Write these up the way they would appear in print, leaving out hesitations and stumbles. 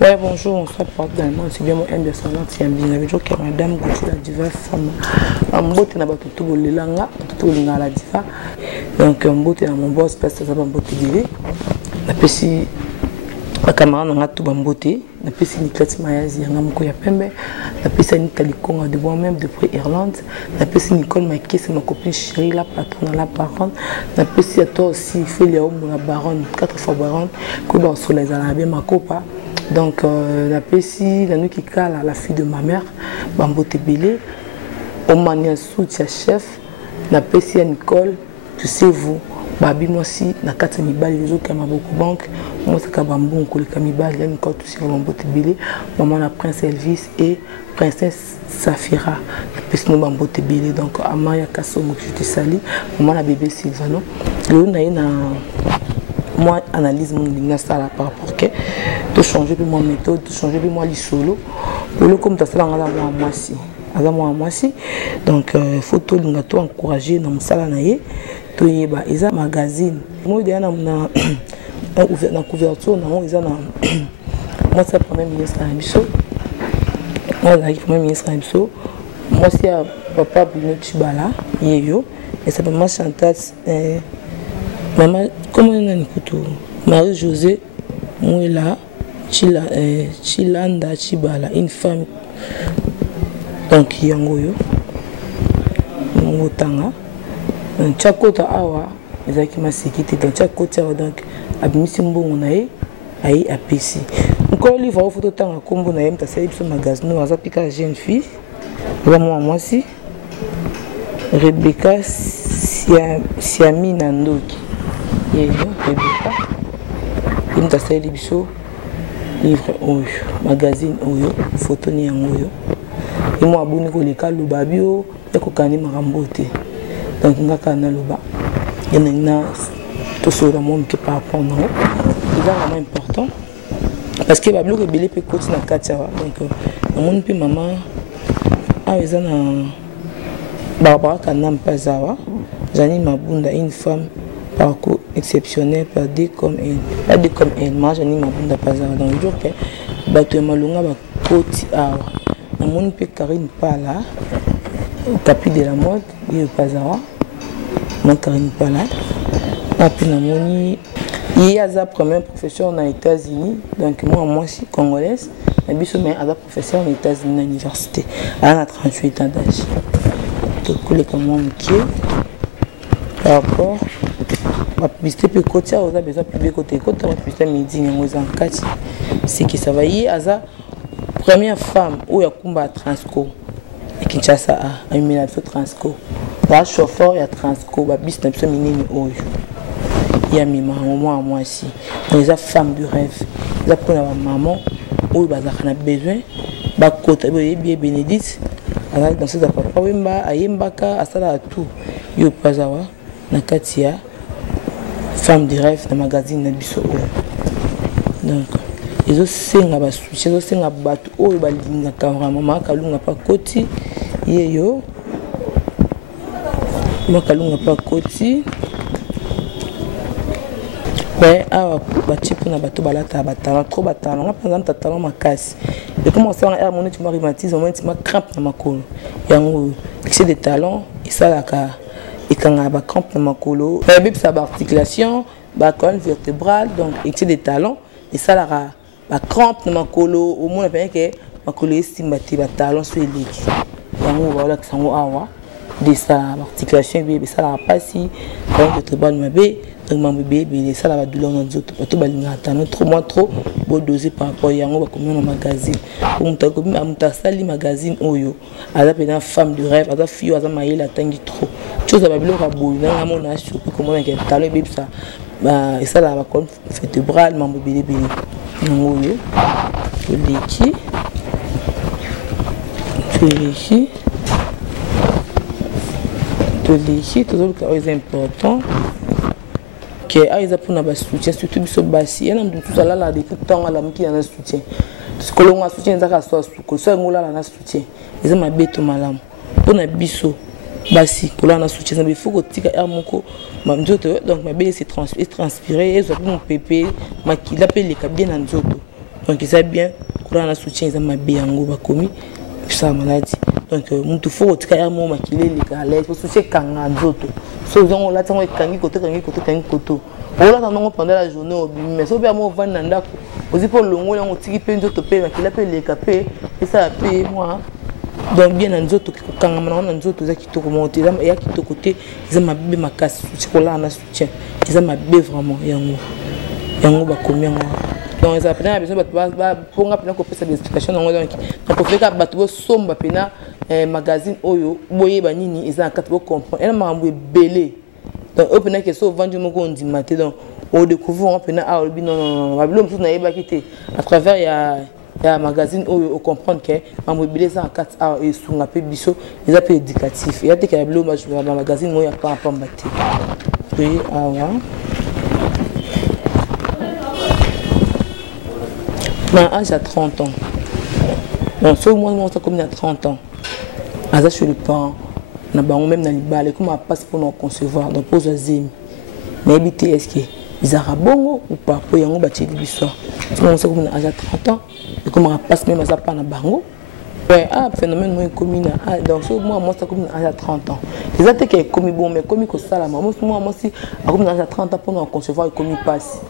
Ouais, bonjour, on se rapporte dans le monde. C'est bien mon M de salon. C'est bien. Je veux dire que madame Gauthier, la diva femme. En botte, n'a pas tout le langa, tout le langa la diva. Donc, en botte, dans mon boss, parce que ça va botter bébé. La pessi, la camarade, on a tout bamboté. La pessi, Nicolas Mayazi, on a mon coya pembe. La pessi, Nathalie Conga, de moi-même, depuis Irlande. La pessi, Nicole Maïké, c'est ma copine chérie, la patronne, la baronne. La pessi, à toi aussi, Féléo, la baronne, 4 fois baronne. Que dans le soleil, elle a bien ma copa. Donc, la pessi, la nuit qui cale, la fille de ma mère, Bambote Belé, Omania Soutia chef, la pessi à Nicole, tu sais vous, Babi moi aussi, na kata mibali, les autres qui m'a beaucoup banque, moi c'est Kabambou, on les mibali, là Nicole, tu sais Bambote Belé, maman la princesse Elvis et princesse Safira, la pessi nous Bambote Belé, donc Amaya Kassomo, je te salue, maman la bébé Sylvano, le na moi analyse mon ligne ça par rapport que de changer puis mon méthode de changer puis moi les solo pour le comme ça là moi si donc photo linga to encourager na musala na ye to yeba eza magazine moi idée na na couverture na moi eza na moi c'est premier ministre na biso moi la premier ministre na biso moi c'est papa Bruno Chibala yeyo et c'est maman Chantal maman, comment on a dit Marie-Josée Mouela Chilanda Chibala, une femme. Donc, Yangoyo, Mongotanga. Tchakota Awa, les qui m'a séquité. Donc, Tchakota, donc, Abimisimbo Monae, Aïe Apesi. Encore le livre, photo tanga Combo Naem, t'as salué ce magasin, nous avons appliqué la jeune fille. Moi aussi. Rebecca Siami Nandoki. Rebecca. Il nous a fait livre Oyo, magazine Oyo, photo ni Oyo. Et moi, abonné ko leka loba bio, et ko kani marambote. Donc, on a kana loba. Il y en a tout sur le monde qui par rapport à nous. C'est vraiment important. Parce que Bablo rebelle peut continuer à Katiawa. Donc, on monde peut maman. Ah, ils ont Barbara Kanam Pazawa. Janine Mabunda, une femme. Parcours exceptionnel, perdue comme elle. Perdue comme elle, moi j'en ai ma bande à Pazawa. Donc, je dis que Bateau Malunga va côté à mon peu Karine Pala, au tapis de la mode, il est Pazawa. Mon Karine Pala. Après, il y a sa première professeure aux États-Unis. Donc, moi, je suis congolaise. Mais je suis professeur aux États-Unis à l'université. Elle a 38 ans d'âge. Tout coulé comme moi, par rapport. La publicité peut côté on a besoin de publier côté côté la publicité midi en kati c'est que ça va y a la première femme où il y a combat Transco et Kinshasa a une ménage Transco la chauffeur il y a Transco ba bis na biso minini oyo il y a mi maman moi ici les femmes du rêve la pour la maman où ba za kana besoin ba côté bien Bénédicte alors dans ce papa wemba ayembaka asala tout yo pazawa na katia femme de rêve dans le magazine de Bissau. Donc, ils ont singé à switch, ils ont singé à battre, oh, ils ont camera, maman, kalunga pas côté, yo, maman kalunga pas côté. Ouais, ah, bâti pour na bateau balata, batalon, trop batalon, on a par exemple talon ma casse. Et comment ça, on a mon tu m'as rhumatisme, au moins tu m'as crampe dans ma colle. Il y a un excès de talons, et ça la car. Et quand on a des crampes dans ma colo, il y a des articulations, des colonnes vertébrales, donc excès de talons. Et ça, la crampe dans ma colo, au moins, il y a ma colo estime des talons sur les lèvres. Et on va voir que ça va de ça, l'articulation, et ça la passe si, quand on vertébrale, ma bébé, donc ma bébé, ça la douleur dans les autres. Tout le monde trop moins trop, beau doser par rapport à yango, va combien dans magazine. Pour monter ça, les magazines, oyo. Alors, une femme de rêve, alors fille, alors maïe, la tangue trop. Chose à babylone à bout, dans mon âge, comment on a talon et ça. Et ça, la colonne vertébrale, ma bébé, non, oyo. Je l'écris. Tout le cas, important. Que ils apprennent à soutien surtout biso basi et nam tout ça là depuis temps à la miki na soutien parce que l'on a soutien ça soit que ça ngola na soutien ils ma beto malam on a biso basi pour la soutien ça il faut que tika moko ma nzoto donc ma belle c'est transpirer et ça mon pépé ma qui l'appelle les bien en nzoto Donc ça bien, quand on a soutien, ils ont ma bien en gros commis, ça maladie. Donc mon tout faut que mon maquiller les galets, pour soutien quand on a d'autres. Sauf on l'a tant kangi côté. On l'a tant pendant la journée au mais sauf bien moi vendre nanda. Aussi pour le long on tire plein d'autres paix, mais qu'il a payé les capés et ça a payé moi. Donc bien dans d'autres quand on a d'autres qui te remonter, il y a qui te côté, ils ont ma bé ma casse, c'est pour là on a soutien. Ils ont ma bé vraiment yango ba combien donc ils apprennent besoin pour nga pena ko pesa explication donc on fait ka bato somba pena magazine oyo boye ba nini ils ont quatre comprendre elle m'a envoyé belé donc open que so vendu mon dit maté donc on découvre on pena ah non ba bilo mtu na yeba kité à travers il y a magazine oyo comprendre que envoyé belé ça en 4 heures et sunga pe biso ils appellent éducatif il y a des que bilo magazine moi il y a pas mbaté oui ah ouais. Âge à 30 ans. Donc, ce mois, ça comme il y a 30 ans. À ça, je suis le parent. On a même dans les balles, comment on passe pour nous concevoir. Donc, pose zim. Mais habiter, est-ce qu'ils ont bon ou pas? Pour y avoir bâti l'histoire. Tout le monde sait comme âge à 30 ans. Et comment on passe même à ça pas dans bango. Ouais, phénomène moins commun. Donc, ce mois, ça comme âge à 30 ans. Les autres qui est commis bon, mais commis que ça, là, moi, si, comme âge à 30 ans pour nous concevoir et commis passe.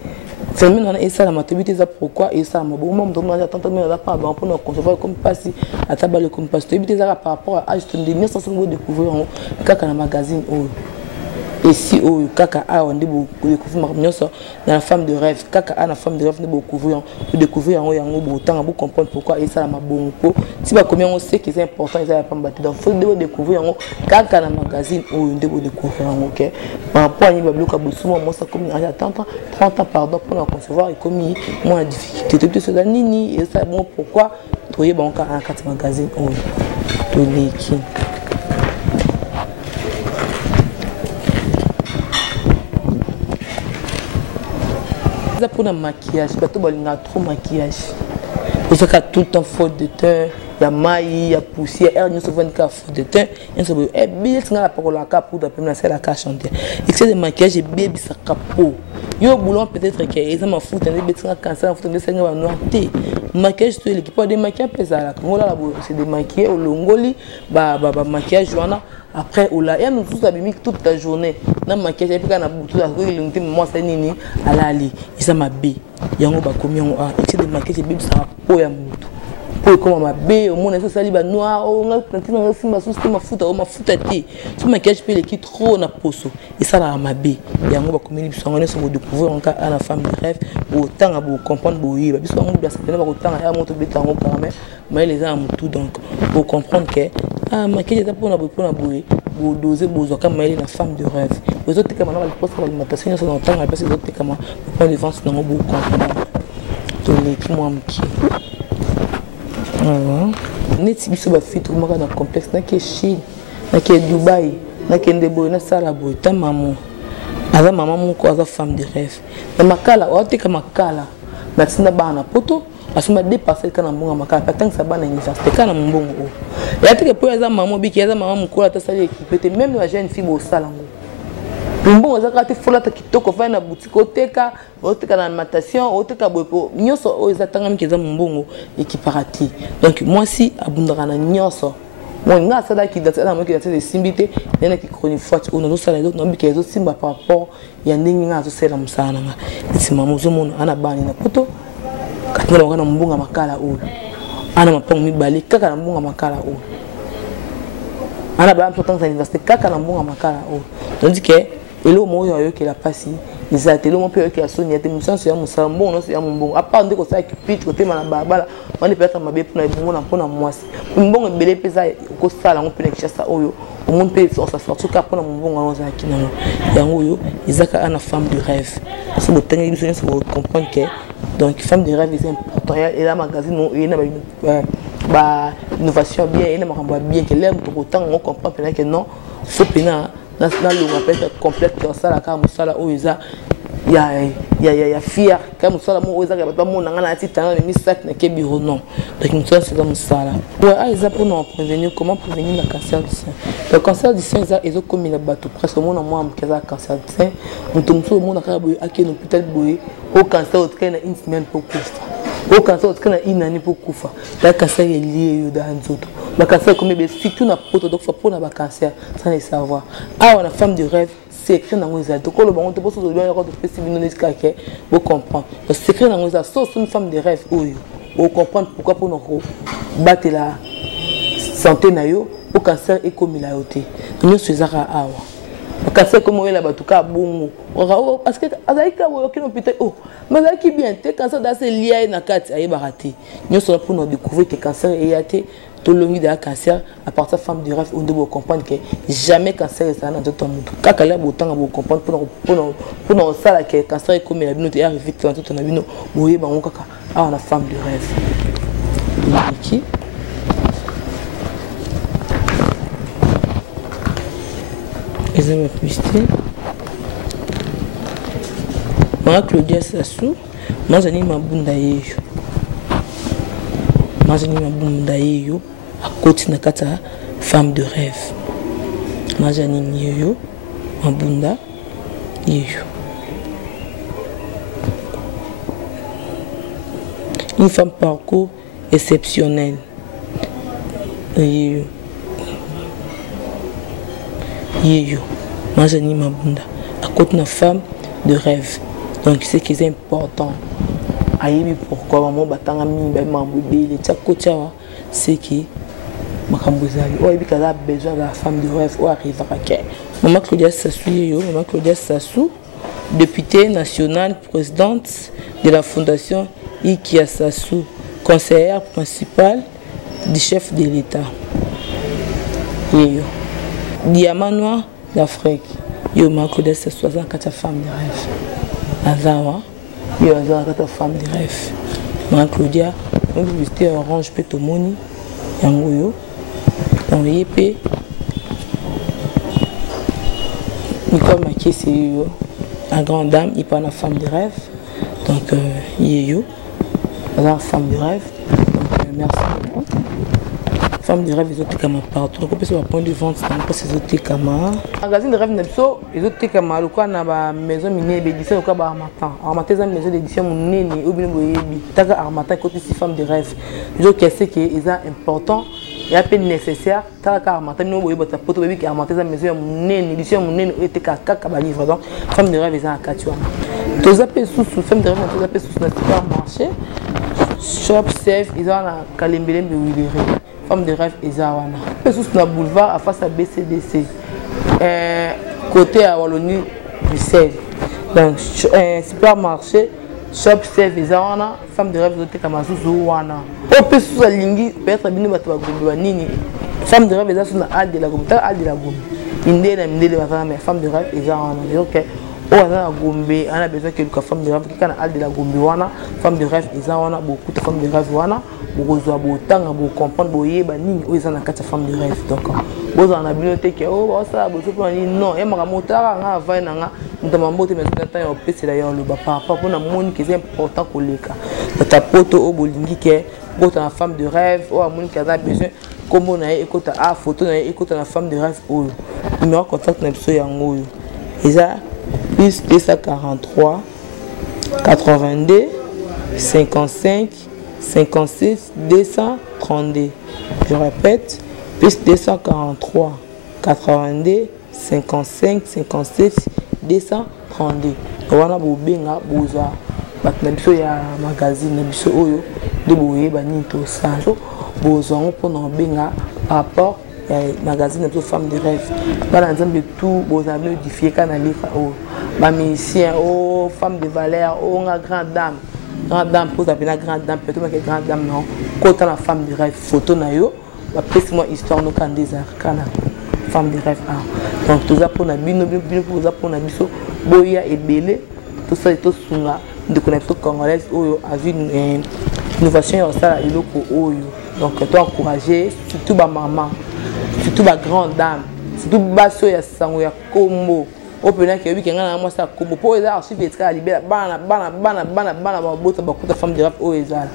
C'est même et ça la matébité ça pourquoi et ça bon moment donc on attend mais on a pas bon pour nous concevoir comme pas si à table comme pas c'est ça par rapport à âge de 1900 découvrir en kaka na magazine et si au kaka a on découvrir dans la femme de rêve kaka a la femme de rêve de découvrir en yango autant pour comprendre pourquoi et ça la bon si ba combien on sait que c'est important ça va pas battre donc faut découvrir en kaka na magazine ou on découvrir en OK par rapport à niveau bloc abusuma moi ça comme à 30 ans pardon pour la concevoir et comme moi la difficulté tout ça nini et ça bon pourquoi trouver bon en 4 magazine ou to leki pour le maquillage, il y a trop de maquillage. Il y a tout le temps faute de teint, il y a maille, il y a poussière, il y a souvent faute de teint. Il y a bien la parole à cap pour la cache chanter. Et c'est des maquillages et bébé ça capot. Il y a boulot peut-être que ils ont foutu des bêtises cancer, foutu des seigneurs noirté. Maquillage tout l'équipe des maquillages pesara. Voilà c'est des maquillages au longoli, maquillage joana. Après, il y a nous tous abîmés toute la journée. Dans le maquillage, il y a des moi c'est nini à l'ali. Il s'est mabé. Il y a des maquillages qui sont pour pour comment ma bé au monde ça liba noir on a planté dans le film ma fouta tout maquillage peut qui trop na poso et ça la ma bé il y a comme ils sont on est découvrir encore à la femme de rêve autant à comprendre boyer parce qu'on doit s'appeler autant à monter béton quand même mais les gens tout donc pour comprendre que maquillage est pour na boyer pour doser besoin comme la femme de rêve les autres comme on va poste pour l'alimentation sur longtemps parce que les autres comme pour prendre devance dans beaucoup comprendre tout les qui moi qui neti biso bafite komaka na complexe nake Chine nake Dubaï nake ndeboy na sala boy ta maman aza maman moko aza femme de rêve na makala oteka makala na tinda bana poto asuma dépasser kana mbonga makala patang sa bana université kana mbongo o ya teke po aza maman biki aza maman moko ta sali équipe même la jeune fille bo sala ngo Bon, on a fait la kitoko fa na boutique oteka na alimentation oteka bopo nyoso o ezatanga mikeza mbongo ekiparati donc moi si abundaka na nyoso moi nga sada ki data na moki data de simbité nena ki chronique forte on a sala donc na bikezo simba par rapport ya ndenge nga zo sela musana nga iti mamuzo mono ana bani na poto katina ngana mbonga makala o ana mapango mibale kaka na mbonga makala o ana ba mto tanga université kaka na mbonga makala o donc que et le mot que la passe les ateliers mon père qui a sonné des missions sur mon sambon non c'est mon bon à part de quoi ça qui pite côté ma baba on est peut-être ma bé pour na moi bon et belé pesa ko sala on peut les chassa oyo au monde peut ça sort tout cas pour mon bon on ça qui non yango yo izaka ana femme de rêve c'est le temps ils se comprendre que donc femme de rêve c'est important et la magazine non il y a ba innovation bien et la bien que l'aime tout autant on comprend que non faut pena dans le rappel complète que ça la cam ça là où il y a fier comme ça là où il y a pas mon ngana titana mais sac na ke bureau non donc nous sommes dans ça là ouais ils pour nous prévenir comment prévenir le cancer du sein le cancer du sein ils ont commis la bateau presque mon moi am kaza cancer du sein nous tombe sur mon akaba à qui l'hôpital boy au cancer au train une semaine pour couvrir au cancer tu kana inani pour kufa la cancer est lié yo dans nzoto ba cancer comme be surtout na poto donc faut pour na ba cancer sans le savoir ah on a femme de rêve secret na ngoza to ko le bon to poso bien ko to pesi bino neska ke vous comprendre le secret na ngoza so une femme de rêve oyo on comprendre pourquoi pour nous battre la santé na yo au cancer et comme la yoté nous sezara awa le cancer comme on la batuka bongo parce que azaika wo ki hôpital oh mais là qui bien te cancer dans ces liés na kati ayi barati nous sommes pour nous découvrir que cancer est yaté tout le monde a cancer à partir de femme du rêve on doit comprendre que jamais cancer est ça dans tout monde kaka la botanga bo comprendre pour nous ça la que cancer est comme la bino te arrivé dans tout na bino boye bango kaka ah on a femme du rêve qui ils ont publicité moi Claudia Sassou moi j'ai ma bunda yeyo moi j'ai ma bunda yeyo à côté na kata femme de rêve moi j'ai yeyo ma bunda yeyo une femme parcours exceptionnel yeyo moi j'ai ma bunda à côté na femme de rêve donc c'est qui est important ayebi pourquoi maman batanga mimba mambobé les tchakocha c'est qui makambozali o yebi kala besoin de la femme de rêve ou arrive à quel maman Claudia Sassou maman Claudia Sassou députée nationale présidente de la fondation Ikia Sassou conseillère principale du chef de l'État diamant noir d'Afrique yo maman Claudia Sassou a 4 femmes de rêve Azawa, il y a une femme de rêve. Maman Claudia, on peut visiter Orange Petomoni, Yangoyo, dans le YP. Nicole Maké, c'est une grande dame, il parle de femme de rêve. Donc, il y a une femme de rêve. Donc, merci beaucoup. Femme de rêve, ils ont été comme partout. Donc, on peut se point de vente, c'est un peu ces autres camarades. Magazine de rêve, ils ont été comme la maison minière d'édition au cas d'Armatan. Armatan, c'est une maison d'édition monnaie ou bien Taka Armatan, côté 6 femmes de rêve. Je sais que c'est important. Il y a peine nécessaire. Taka Armatan, nous voyons votre pote baby qui Armatan, c'est une maison monnaie, édition monnaie, ou était kaka livre. Donc, femme de rêve, ils ont un catuan. Tous appels sous femme de rêve, tous appels sous notre supermarché. Shop safe, ils ont un calembelem de Willery. Femme de rêve Ezawana. Sous le boulevard à face à BCDC. Côté à Wallonie Bruxelles. Donc supermarché shop safe Ezawana. Femme de rêve Zoté Kamazou Wana. Au plus sous la ligne peut-être bien battu à Nini. Femme de rêve Ezawana Al de la Gombe. Al de la Gombe. Inde la Minde de la femme de rêve Ezawana. Donc on a besoin que la femme de rêve qui a de la Gombe wana femme de rêve Ezawana beaucoup de femmes de rêve wana bokozwa botanga bo comprendre boyeba nini o ezana kati femme de rêve donc boza na bibliothèque oh ça bozo pour ni non et mara motara nga va na nga ndama mbote mais tout temps on peut c'est d'ailleurs le papa pour na moni qui est important koleka ta poto o bolingi ke bota na femme de rêve o amoni qui a besoin comme on a écouté a photo na écouté na femme de rêve o numéro contact na biso yango yo eza plus 243 82 55 56 232. Je répète, plus 243 82 55 56 232. Wana bobenga boza batna biso ya magazine biso oyo de boye bani to sanjo boza ngopona benga rapport magazine de femme de rêve. Dans l'ensemble tout boza modifier kana livre o ba musicien o femme de valeur o nga grande dame. Grande dame, pour appeler la grande dame, peut-être que grande dame, non. Quand la femme de rêve, photo na yo, après-moi histoire nous quand des arcanes, femme de rêve. Donc tout ça pour la bino, pour ça pour la biso, boya et belé, tout ça est tout sunga, de connexion congolaise, oyo a vu une innovation au ça et loko oyo. Donc toi encourager, surtout ma maman, surtout ma grande dame, surtout baso ya sango ya kombo. Au point que oui, quelqu'un a moi ça comme pour les archives et très libéré, bana bota beaucoup de femmes de rap au Ezal.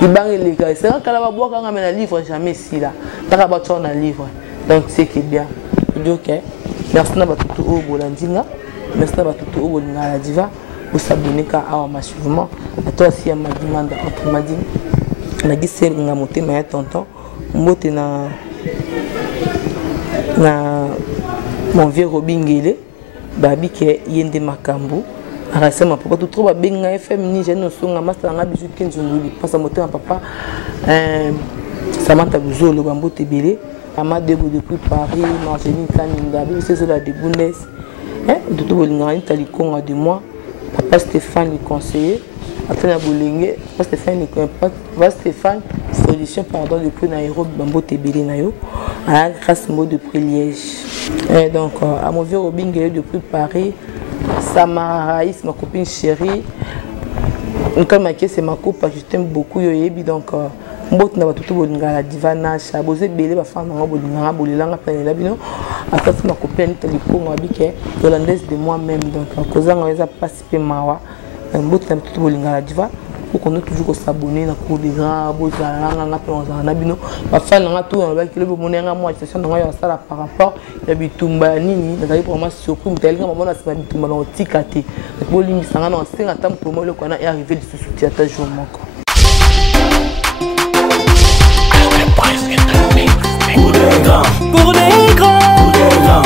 Il banque les gars, c'est quand la boire quand on amène un livre jamais si là, t'as pas besoin d'un livre. Donc c'est qui est bien. Ok. Merci na batutu au Bolandinga, merci na batutu au Bolinga la diva. s'abonner à massivement. À toi aussi, à ma demande, entre ma dit, on a dit c'est un monté, mais tonton, mbote na mon vieux Robin Guélé, babi qui est yende makambo. Arrêtez ma papa, tout trop bien FM ni j'ai nos sons, master na bisu 15 jours, passe à monter un papa, Samantha Bouzo, le bambou tébélé, Ama Debo depuis Paris, Marceline Kaminga, c'est la de Bundes, de tout le monde, Talikonga de moi, papa Stéphane le conseiller, Atana Boulenge, papa Stéphane, solution pardon depuis Nairobi, bambou tébélé nayo, à grâce mot de Liège. Donc à mon vieux Robin Guélé depuis Paris. Sama Raïs, ma copine chérie. Quand ma c'est ma copine, je t'aime beaucoup. Donc, mbot na batutu bolinga la divana chaboze belé ba femme na bolinga bolilanga pele bino. Après ma copine Talikonga bike hollandaise de moi-même. Donc, kozanga weza participer mawa. Mbot na batutu bolinga la diva. Pour qu'on ait toujours s'abonner dans le cours des grands, beaux alants, ma femme n'a tout en bas qui le bon est à moi, c'est ça, par rapport à Bitumba Nini, d'ailleurs pour moi surpris, mais tellement moment là c'est Bitumba dans le ticati. Le bowling ça n'a pas un temps pour moi le qu'on a arrivé de ce soutien à jour manque. Pour les grands.